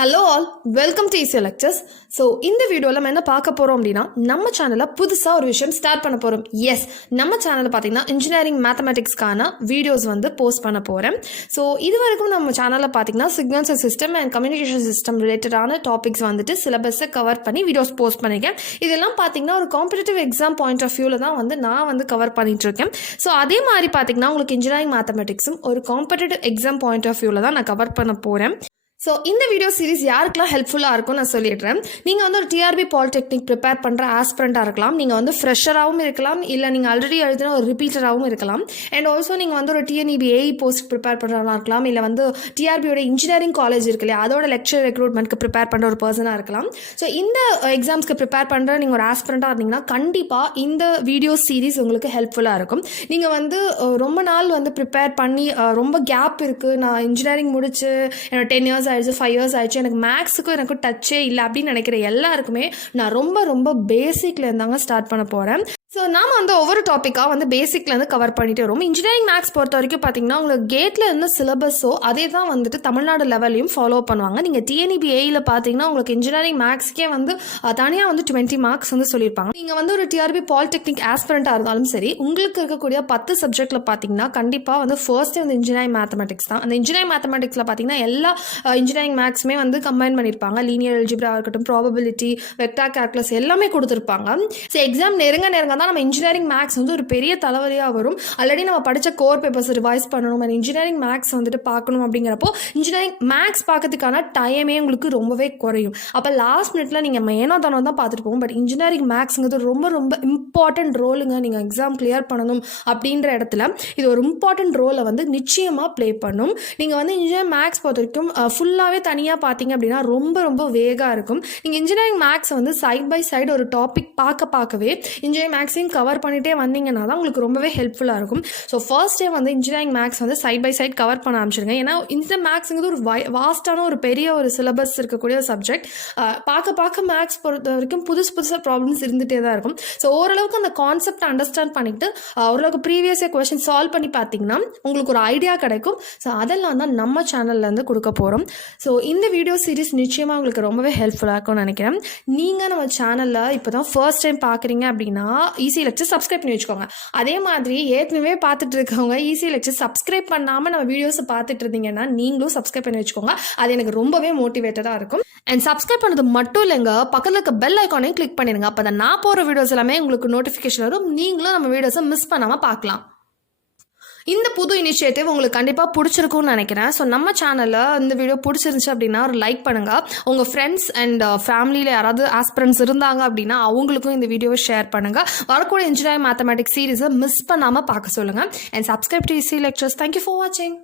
Hello all, welcome to ECE Lectures. So, இந்த வீடியோல நம்ம என்ன பார்க்க போறோம் அப்படினா நம்ம சேனல்ல புதுசா ஒரு விஷயம் ஸ்டார்ட் பண்ண போறோம். எஸ், நம்ம சேனல்ல பாத்தீங்கன்னா இன்ஜினியரிங் மேத்தமேட்டிக்ஸ்க்கான வீடியோஸ் வந்து போஸ்ட் பண்ண போறேன். ஸோ இதுவரைக்கும் நம்ம சேனல்ல பாத்தீங்கன்னா signals system and communication system ரிலேட்டடான டாபிக்ஸ் வந்துட்டு சிலபஸை கவர் பண்ணி வீடியோஸ் போஸ்ட் பண்ணிருக்கேன். இதெல்லாம் பாத்தீங்கன்னா ஒரு காம்படிட்டிவ் எக்ஸாம் பாயிண்ட் ஆஃப் வியூல தான் வந்து நான் வந்து கவர் பண்ணிட்டு இருக்கேன். ஸோ அதே மாதிரி பாத்தீங்கன்னா உங்களுக்கு இன்ஜினியரிங் மேத்தமேட்டிக்ஸும் ஒரு காம்படிட்டிவ் எக்ஸாம் பாயிண்ட் ஆஃப் வியூல தான் நான் கவர் பண்ண போறேன். ஸோ இந்த வீடியோ சீரிஸ் யாருக்கெல்லாம் ஹெல்ப்ஃபுல்லாக இருக்கும் நான் சொல்லிடுறேன். நீங்கள் வந்து ஒரு டிஆர்பி பாலிடெக்னிக் ப்ரிப்பேர் பண்ணுற ஆஸ்பிரண்ட்டாக இருக்கலாம், நீங்கள் வந்து ஃப்ரெஷராகவும் இருக்கலாம், இல்லை நீங்கள் ஆல்ரெடி எழுதின ஒரு ரிப்பீட்டராகவும் இருக்கலாம். அண்ட் ஆல்சோ நீங்கள் வந்து ஒரு டிஎன்இபி ஏஇ போஸ்ட் ப்ரிப்பேர் பண்ணுறவங்களா இருக்கலாம், இல்லை வந்து டிஆர்பியோட இன்ஜினியரிங் காலேஜ் இருக்கு இல்லையா அதோட லெக்சர் ரெக்ரூட்மெண்ட்க்கு ப்ரிப்பேர் பண்ணுற ஒரு பர்சனாக இருக்கலாம். ஸோ இந்த எக்ஸாம்ஸ்க்கு ப்ரிப்பேர் பண்ணுற நீங்கள் ஒரு ஆஸ்பிரண்ட்டாக இருந்தீங்கன்னா கண்டிப்பாக இந்த வீடியோ சீரிஸ் உங்களுக்கு ஹெல்ப்ஃபுல்லாக இருக்கும். நீங்கள் வந்து ரொம்ப நாள் வந்து ப்ரிப்பேர் பண்ணி ரொம்ப கேப் இருக்குது, நான் இன்ஜினியரிங் முடிச்சு என்னோட 10 years ஆயிடுச்சு, 5 years ஆயிடுச்சு, எனக்கு மேக்ஸுக்கும் எனக்கு டச்சே இல்லை அப்படின்னு நினைக்கிற எல்லாருக்குமே நான் ரொம்ப பேசிக்ல இருந்தாங்க ஸ்டார்ட் பண்ண போகிறேன். ஸோ நாம் வந்து ஒவ்வொரு டாப்பிக்காக வந்து பேசிக்லேருந்து கவர் பண்ணிட்டு வரும். இன்ஜினியரிங் மேக்ஸ் பொறுத்த வரைக்கும் பார்த்தீங்கன்னா உங்களுக்கு கேட்டில் இருந்த சிலபஸோ அதே தான் வந்துட்டு தமிழ்நாடு லெவலையும் ஃபாலோ பண்ணுவாங்க. நீங்கள் டிஎன்இபி ஏயில் பார்த்தீங்கன்னா உங்களுக்கு இன்ஜினியரிங் மேக்ஸ்க்கே வந்து தனியாக வந்து 20 marks வந்து சொல்லியிருப்பாங்க. நீங்கள் வந்து ஒரு டிஆர்பி பாலிடெக்னிக் ஆஸ்பிரண்ட்டாக இருந்தாலும் சரி, உங்களுக்கு இருக்கக்கூடிய 10 சப்ஜெக்டில் பார்த்தீங்கன்னா கண்டிப்பாக வந்து ஃபர்ஸ்ட்டே வந்து இன்ஜினியரிங் மேத்தமெட்டிக்ஸ் தான். அந்த இன்ஜினியரிங் மேத்தமெட்டிக்ஸில் பார்த்தீங்கன்னா எல்லா இன்ஜினியரிங் மேக்ஸுமே வந்து கம்பைன் பண்ணியிருப்பாங்க. லீனியர் அல்ஜிப்ரா இருக்கட்டும், ப்ராபபிலிட்டி, வெக்டார் கால்குலஸ் எல்லாமே கொடுத்துருப்பாங்க. ஸோ எக்ஸாம் நெருங்க தான் நம்ம இன்ஜினியரிங் மேக்ஸ் வந்து ஒரு பெரிய தலைவலியாக வரும். ஆல்ரெடி நம்ம படித்த கோர் பேப்பர்ஸ் ரிவைஸ் பண்ணணும், அண்ட் இன்ஜினியரிங் மேக்ஸ் வந்துட்டு பார்க்கணும். அப்படிங்கிறப்போ இன்ஜினியரிங் மேக்ஸ் பார்க்கறதுக்கான டைமே உங்களுக்கு ரொம்பவே குறையும். அப்போ லாஸ்ட் மினிட்ல நீங்கள் மேனோ தானோ தான் பார்த்துட்டு போவோம். பட் இன்ஜினியரிங் மேக்ஸுங்கிறது ரொம்ப இம்பார்ட்டன்ட் ரோலுங்க. நீங்கள் எக்ஸாம் கிளியர் பண்ணணும் அப்படின்ற இடத்துல இது ஒரு இம்பார்ட்டன்ட் ரோலை வந்து நிச்சயமாக ப்ளே பண்ணும். நீங்கள் வந்து இன்ஜினியரிங் மேக்ஸ் பொறுத்த வரைக்கும் ஃபுல்லாகவே தனியாக பார்த்தீங்க அப்படின்னா ரொம்ப வேகாக இருக்கும். நீங்கள் இன்ஜினியரிங் மேக்ஸ் வந்து சைட் பை சைடு ஒரு டாபிக் பார்க்கவே இன்ஜினியரிங் மேக்ஸையும் கவர் பண்ணிட்டே வந்தீங்கன்னா தான் உங்களுக்கு ரொம்பவே ஹெல்ப்ஃபுல்லாக இருக்கும். ஸோ ஃபர்ஸ்ட் டே வந்து இன்ஜினியரிங் மேக்ஸ் வந்து சைட் பை சைட் கவர் பண்ண ஆரம்பிச்சிருங்க. ஏன்னா இந்த மேக்ஸுங்கிறது ஒரு வாஸ்டான ஒரு பெரிய ஒரு சிலபஸ் இருக்கக்கூடிய சப்ஜெக்ட். பார்க்க மேக்ஸ் பொறுத்த வரைக்கும் புதுசாக ப்ராப்ளம்ஸ் இருந்துகிட்டே தான் இருக்கும். ஸோ ஓரளவுக்கு அந்த கான்செப்டை அண்டர்ஸ்டாண்ட் பண்ணிட்டு ஓரளவுக்கு ப்ரீவியஸ் கொஸ்டின் சால்வ் பண்ணி பார்த்தீங்கன்னா உங்களுக்கு ஒரு ஐடியா கிடைக்கும். ஸோ அதெல்லாம் தான் நம்ம சேனல்லேருந்து கொடுக்க போகிறோம். ஸோ இந்த வீடியோ சீரிஸ் நிச்சயமாக உங்களுக்கு ரொம்பவே ஹெல்ப்ஃபுல்லாக இருக்கும்னு நினைக்கிறேன். நீங்கள் நம்ம சேனலில் இப்போ தான் ஃபர்ஸ்ட் டைம் பார்க்குறீங்க அப்படின்னா ECE Lectures சப்ஸ்கிரைப் பண்ணி வச்சுக்கோங்க. அதே மாதிரி ஏற்கனவே பார்த்துட்டு இருக்கவங்க ECE Lectures சப்ஸ்கிரைப் பண்ணாமல் நம்ம வீடியோஸை பார்த்துட்டு இருந்தீங்கன்னா நீங்களும் சப்ஸ்கிரைப் பண்ணி வச்சுக்கோங்க. அது எனக்கு ரொம்பவே மோட்டிவேட்டடாக இருக்கும். அண்ட் சப்ஸ்கிரைப் பண்ணது மட்டும் இல்லைங்க, பக்கத்தில் இருக்க பெல் ஐக்கானையும் கிளிக் பண்ணிடுங்க. அப்போ தான் நான் போகிற வீடியோஸ் எல்லாமே உங்களுக்கு நோட்டிஃபிகேஷன் வரும். நீங்களும் நம்ம வீடியோஸை மிஸ் பண்ணாமல் பார்க்கலாம். இந்த புது இனிஷியேட்டிவ் உங்களுக்கு கண்டிப்பாக பிடிச்சிருக்கும்னு நினைக்கிறேன். ஸோ நம்ம சேனலில் இந்த வீடியோ பிடிச்சிருந்துச்சு அப்படின்னா ஒரு லைக் பண்ணுங்கள். உங்கள் ஃப்ரெண்ட்ஸ் அண்ட் ஃபேமிலியில் யாராவது ஆஸ்பிரண்ட்ஸ் இருந்தாங்க அப்படின்னா அவங்களுக்கும் இந்த வீடியோவை ஷேர் பண்ணுங்கள். வரக்கூடிய இன்ஜினியரிங் மேத்தமேட்டிக்ஸ் சீரீஸை மிஸ் பண்ணாமல் பார்க்க சொல்லுங்கள். And subscribe to ECE Lectures. Thank you for watching.